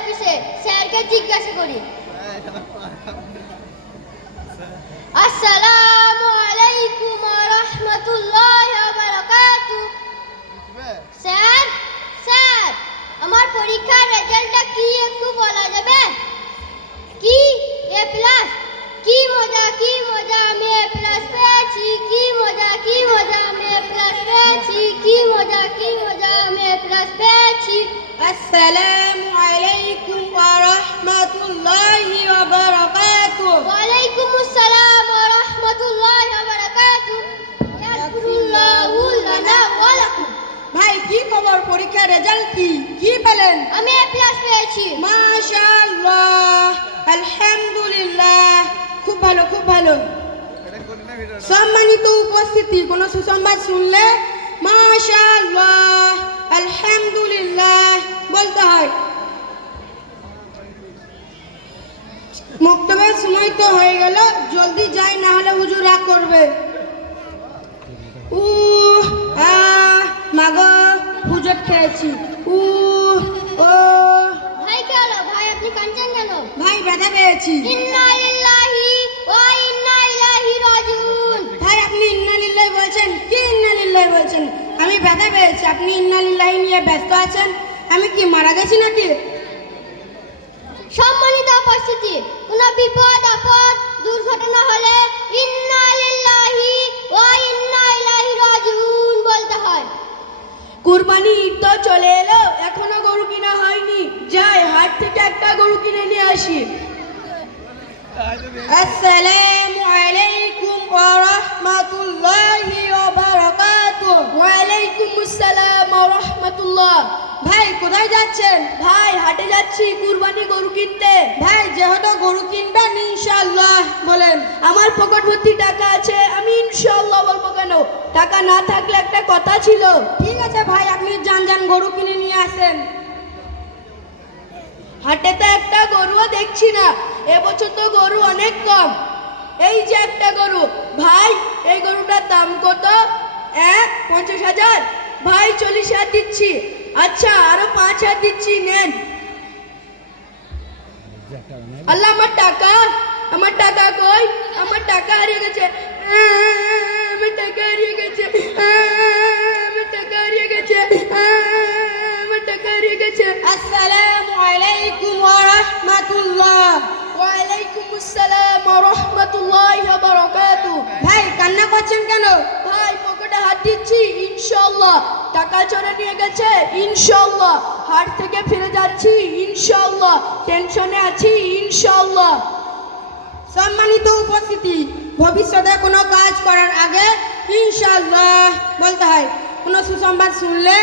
অফিসে, স্যারকে জিজ্ঞাসা করি। আসসালামু আলাইকুম ওয়া রাহমাতুল্লাহি ওয়া বারাকাতুহু। স্যার, স্যার, আমার পরীক্ষার রেজাল্টটা কি একটু বলা যাবে? কি এ প্লাস? কি মজা, কি মজা, আমি এ প্লাস পেয়েছি। কি মজা, কি মজা, আমি এ প্লাস পেয়েছি। কি মজা, কি মজা, আমি এ প্লাস পেয়েছি। আসসালামু আলাইকুম ওয়া রাহমাতুল্লাহি ওয়া বারাকাতুহু। ওয়ালাইকুম আসসালাম ওয়া রাহমাতুল্লাহি ওয়া বারাকাতুহু। ইয়াগফিরুল্লাহু লানা ওয়া লাকুম। ভাই কি খবর, পরীক্ষার রেজাল্ট কি পেলেন? আমি এ প্লাস পেয়েছি। মাশাআল্লাহ, আলহামদুলিল্লাহ, খুব ভালো, খুব ভালো। সম্মানিত উপস্থিতি, কোনো সুসংবাদ শুনলে মাশাআল্লাহ, আলহামদুলিল্লাহ বলতে হয়। মক্তবের সময় তো হয়ে গেল, জলদি যাই, না হলে হুজুর রাগ করবে। মাগো, হুজুর খেয়েছি। ও ভাই কি হলো? ভাই আপনি কাঁদছেন কেন? ভাই ব্যথা পেয়েছি। ইন্না লিল্লাহি ওয়া ইন্না ইলাইহি রাজিউন। ভাই আপনি ইন্না লিল্লাহি বলছেন, কি ইন্না লিল্লাহি বলছেন? আমি ব্যথা পেয়েছি, আপনি ইন্না লিল্লাহি নিয়ে ব্যস্ত আছেন। আমি কি মারা গেছি নাকি? সম্মানিত উপস্থিতি, কোনো বিপদ আপদ দুর্ঘটনা হলে ইন্না লিল্লাহি ওয়া ইন্না ইলাইহি রাজিউন বলতে হয়। কুরবানি ঈদ তো চলে এলো, এখনো গরু কিনা হয়নি। যাই হাট থেকে একটা গরু কিনে নিয়ে আসি। আসসালামু আলাইকুম ওয়া রাহমাতুল্লাহি ওয়া বারাকাতুহু। ওয়া আলাইকুম আসসালাম ওয়া রাহমাতুল্লাহ। ভাই কোথায় যাচ্ছেন? ভাই হাটে যাচ্ছি কুরবানি গরু কিনতে। ভাই যেহেতু গরু কিনবেন ইনশাআল্লাহ বলেন। আমার পকেট ভর্তি টাকা আছে, আমি ইনশাআল্লাহ বলবো কেন? টাকা না থাকলে একটা কথা ছিল। ঠিক আছে ভাই, আপনি যান গরু কিনে নিয়ে আসেন। হাটে তো একটা গরুও দেখছি না, এবছর তো গরু অনেক কম। এই যে একটা গরু। ভাই এই গরুটার দাম কত? 50,000। ভাই 40,000 দিচ্ছি। আচ্ছা আরো 5,000 দিচ্ছি, নেন। আল্লাহ, আমার টাকা, আমার টাকা কই? আমার টাকা হারিয়ে গেছে, আমার টাকা হারিয়ে গেছে, আমার টাকা হারিয়ে গেছে, আমার টাকা হারিয়ে গেছে। আসসালামু আলাইকুম ওয়া রাহমাতুল্লাহ। ওয়া আলাইকুম আসসালাম ওয়া রাহমাতুল্লাহি ওয়া বারাকাতুহু। ভাই কান্না করছেন কেন? ভাই পকেটে হাত দিচ্ছি, ইনশাআল্লাহ টাকা চোরে নিয়ে গেছে, ইনশাআল্লাহ হাট থেকে ফিরে যাচ্ছি, ইনশাআল্লাহ টেনশনে আছি, ইনশাআল্লাহ। সম্মানিত উপস্থিতি, ভবিষ্যতে কোনো কাজ করার আগে ইনশাআল্লাহ বলতে হয়। কোনো সুসংবাদ শুনলে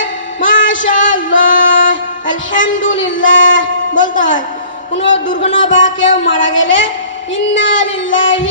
মাশাআল্লাহ, আলহামদুলিল্লাহ বলতে হয়। কোনো দুর্ঘটনা বা কেউ মারা গেলে ইন্না লিল্লাহি